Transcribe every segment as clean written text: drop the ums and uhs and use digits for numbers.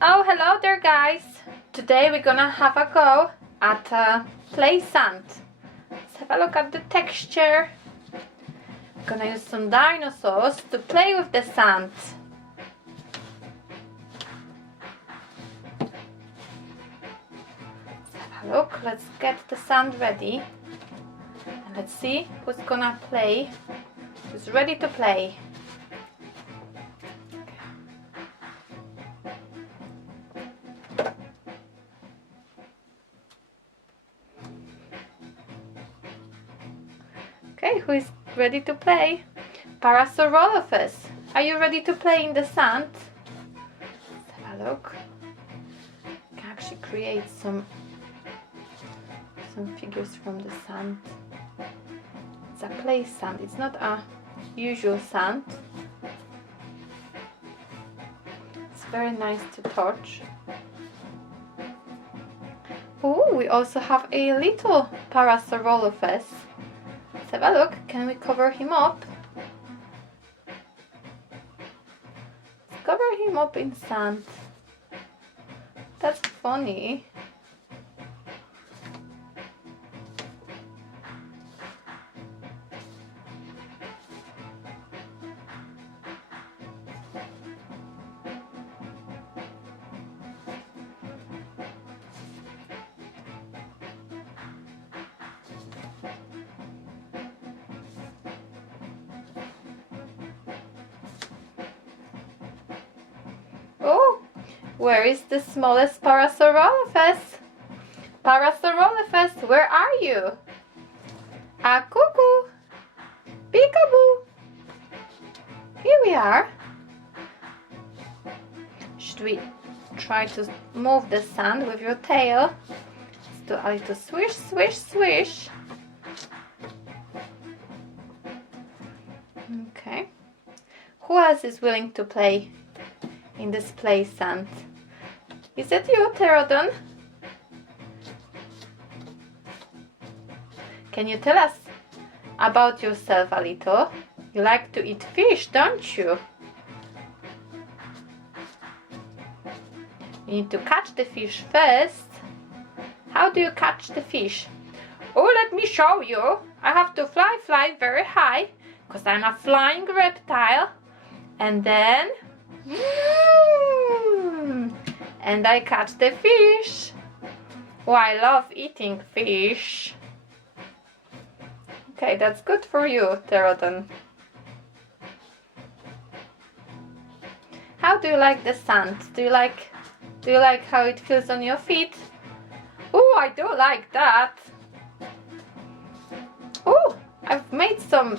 Oh, hello there guys! Today we're gonna have a go at play sand. Let's have a look at the texture. I'm gonna use some dinosaurs to play with the sand. Let's have a look, let's get the sand ready. And let's see who's gonna play, who's ready to play. Okay, who is ready to play? Parasaurolophus, are you ready to play in the sand? Let's have a look. I can actually create some figures from the sand. It's a play sand, it's not a usual sand. It's very nice to touch. Oh, we also have a little Parasaurolophus. Let's have a look. Can we cover him up? Let's cover him up in sand. That's funny. Oh, where is the smallest Parasaurolophus? Parasaurolophus, where are you? A cuckoo, peekaboo. Here we are. Should we try to move the sand with your tail? Let's do a little swish, swish, swish. Okay. Who else is willing to play in this play sand? Is it you, Pterodon? Can you tell us about yourself a little? You like to eat fish, don't you? You need to catch the fish first. How do you catch the fish? Oh, let me show you. I have to fly very high because I'm a flying reptile. And then and I catch the fish. Oh, I love eating fish. Okay, that's good for you, Pterodon. How do you like the sand? Do you like how it feels on your feet? Oh, I do like that. Oh, I've made some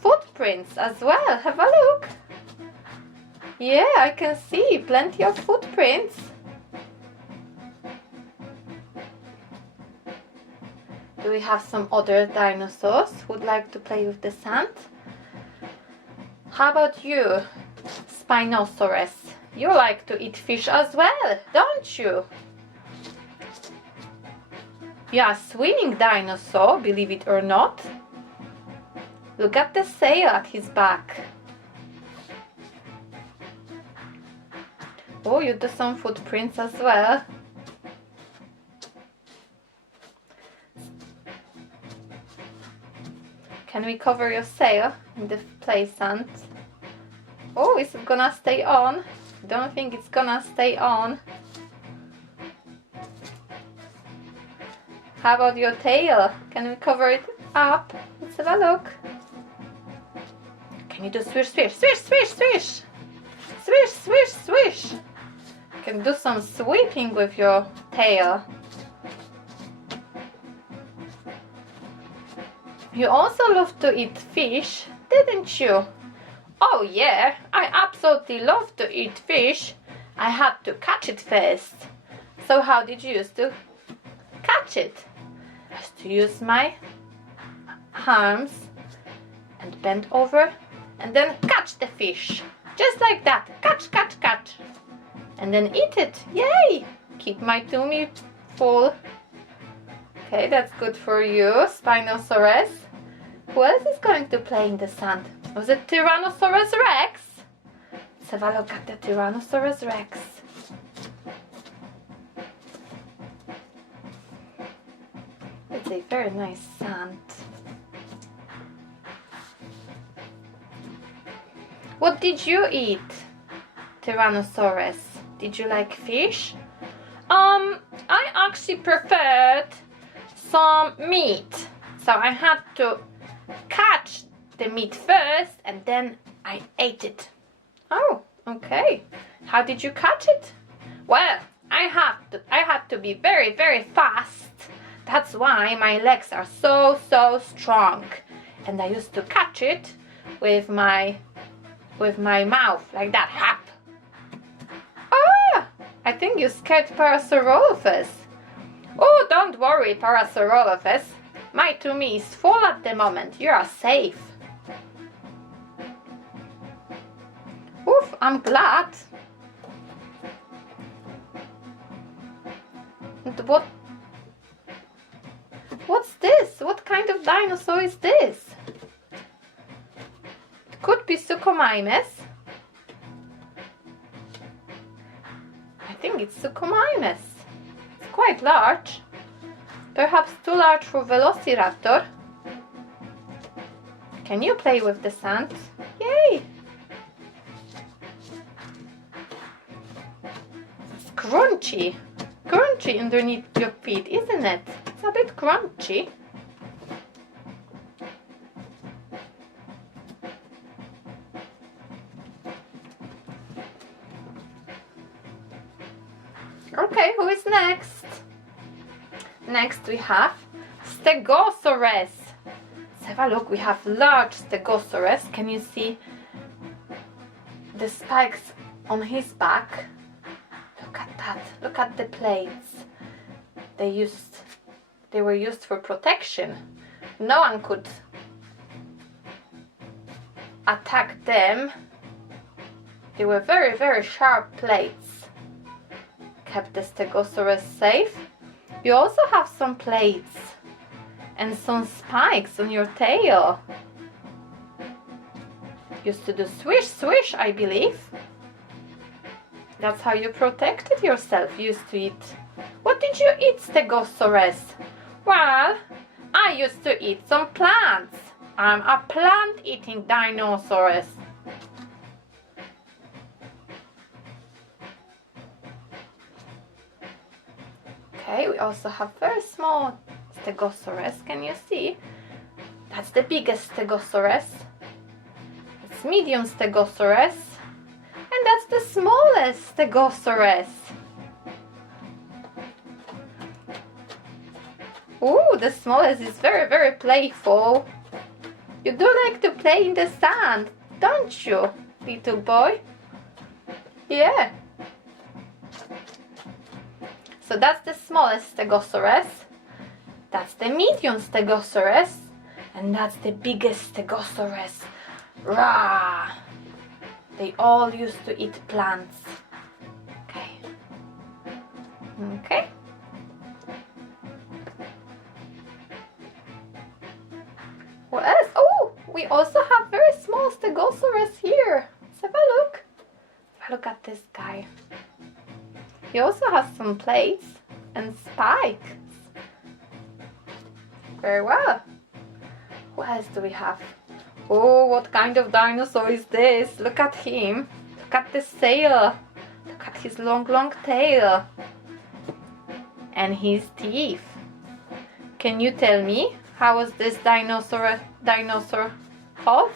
footprints as well. Have a look. Yeah, I can see plenty of footprints. Do we have some other dinosaurs who would like to play with the sand? How about you, Spinosaurus? You like to eat fish as well, don't you? You are a swimming dinosaur, believe it or not. Look at the sail at his back. Oh, you do some footprints as well. Can we cover your sail in the play sand? Oh, is it gonna stay on? Don't think it's gonna stay on. How about your tail? Can we cover it up? Let's have a look. Can you do swish, swish, swish, swish, swish? Swish, swish, swish. You can do some sweeping with your tail. You also love to eat fish, didn't you? Oh yeah, I absolutely love to eat fish. I had to catch it first. So how did you used to catch it? I used to use my arms and bend over and then catch the fish. Just like that. Catch, catch, catch. And then eat it. Yay! Keep my tummy full. Okay, that's good for you, Spinosaurus. Who else is going to play in the sand? Was it Tyrannosaurus Rex? Let's have a look at the Tyrannosaurus Rex. That's a very nice sand. What did you eat, Tyrannosaurus? Did you like fish? I actually preferred some meat. So I had to catch the meat first and then I ate it. Oh, okay. How did you catch it? Well, I had to be very, very fast. That's why my legs are so strong. And I used to catch it with my mouth like that. Hap. Ah, I think you scared Parasaurolophus. Oh, don't worry, Parasaurolophus. My tummy is full at the moment. You are safe. Oof, I'm glad. And what's this? What kind of dinosaur is this? It could be Suchomimus. I think it's Suchomimus. It's quite large. Perhaps too large for Velociraptor. Can you play with the sand? Yay! It's crunchy. Crunchy underneath your feet, isn't it? It's a bit crunchy. Okay, who is next? Next we have Stegosaurus. Let's have a look. We have large Stegosaurus. Can you see the spikes on his back? Look at that. Look at the plates. They were used for protection. No one could attack them. They were very, very sharp plates. Kept the Stegosaurus safe. You also have some plates and some spikes on your tail. Used to do swish, swish, I believe. That's how you protected yourself. Used to eat. What did you eat, Stegosaurus? Well, I used to eat some plants. I'm a plant-eating dinosaurus. Okay, we also have very small Stegosaurus. Can you see? That's the biggest Stegosaurus. It's medium Stegosaurus. And that's the smallest Stegosaurus. Ooh, the smallest is very, very playful. You do like to play in the sand, don't you, little boy? Yeah. So that's the smallest Stegosaurus. That's the medium Stegosaurus. And that's the biggest Stegosaurus. Rah! They all used to eat plants. Okay. Okay. What else? Oh, we also have very small Stegosaurus here. Let's have a look. Have a look at this guy. He also has some plates and spikes. Very well. What else do we have? Oh, what kind of dinosaur is this? Look at him. Look at the sail. Look at his long, long tail. And his teeth. Can you tell me, how was this dinosaur called?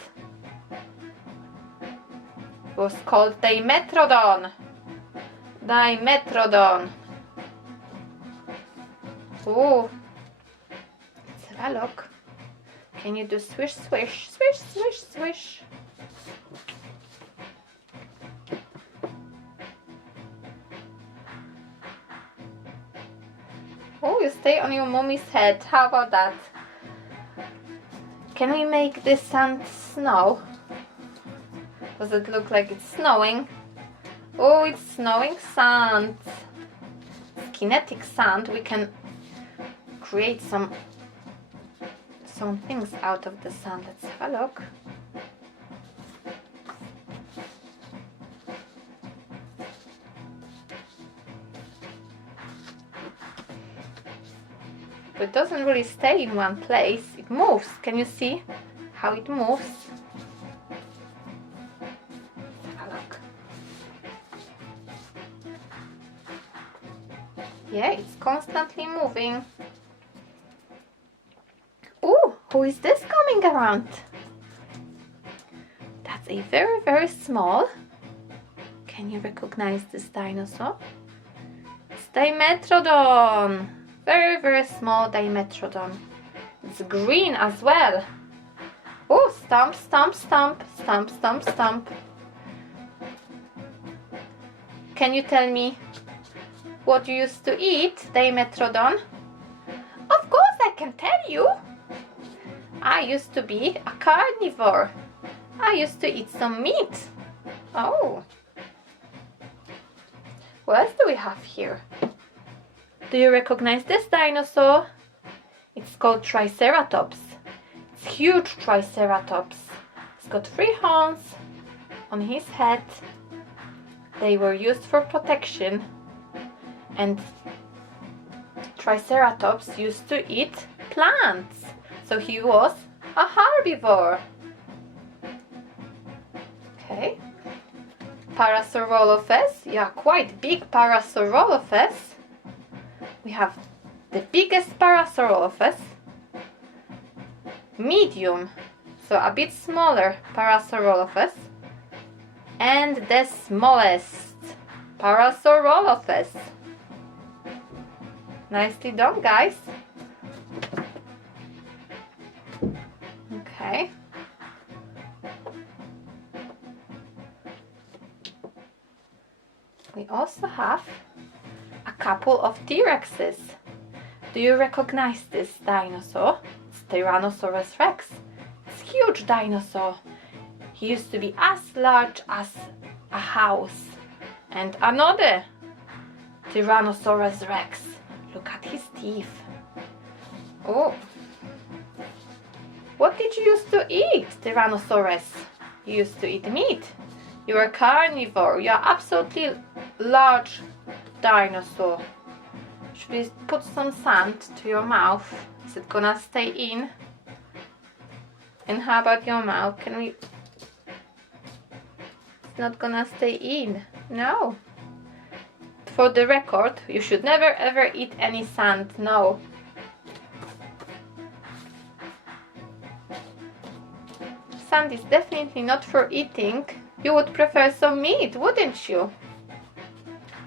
It was called Dimetrodon. Dimetrodon. Oh, let's have a look. Can you do swish, swish, swish, swish, swish? Oh, you stay on your mommy's head. How about that? Can we make this sand snow? Does it look like it's snowing? Oh, it's snowing sand. It's kinetic sand. We can create some things out of the sand. Let's have a look. so it doesn't really stay in one place. It moves. Can you see how it moves? Have a look. Yeah, it's constantly moving. Ooh, who is this coming around? That's a very, very small. Can you recognize this dinosaur? It's Dimetrodon. Very, very small Dimetrodon. It's green as well. Oh, stomp, stomp, stomp, stomp, stomp, stomp. Can you tell me what you used to eat, Dimetrodon? Of course I can tell you. I used to be a carnivore. I used to eat some meat. Oh. What else do we have here? Do you recognize this dinosaur? It's called Triceratops. It's huge Triceratops. It's got 3 horns on his head. They were used for protection. And Triceratops used to eat plants. So he was a herbivore. Okay. Parasaurolophus. Yeah, quite big Parasaurolophus. We have the biggest Parasaurolophus. Medium, so a bit smaller Parasaurolophus. And the smallest Parasaurolophus. Nicely done, guys. Okay. We also have a couple of T-Rexes. Do you recognize this dinosaur? It's Tyrannosaurus Rex. It's a huge dinosaur. He used to be as large as a house. And another Tyrannosaurus Rex. Look at his teeth. Oh. What did you used to eat, Tyrannosaurus? You used to eat meat. You're a carnivore. You're absolutely large dinosaur. Should we put some sand to your mouth? Is it gonna stay in? And how about your mouth? Can we... It's not gonna stay in. No. For the record, you should never ever eat any sand. No. Sand is definitely not for eating. You would prefer some meat, wouldn't you?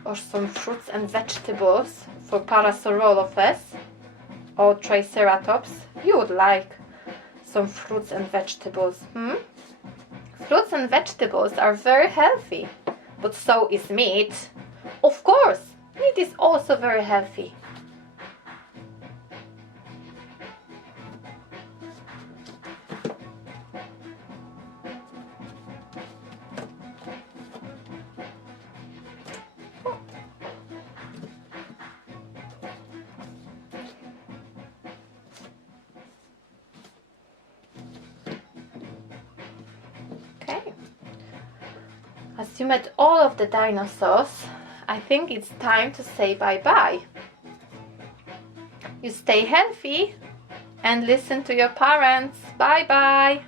Or some fruits and vegetables for Parasaurolophus or Triceratops. You would like some fruits and vegetables. Fruits and vegetables are very healthy, but so is meat. Of course, meat is also very healthy. Okay. As you met all of the dinosaurs, I think it's time to say bye-bye. You stay healthy and listen to your parents. Bye-bye.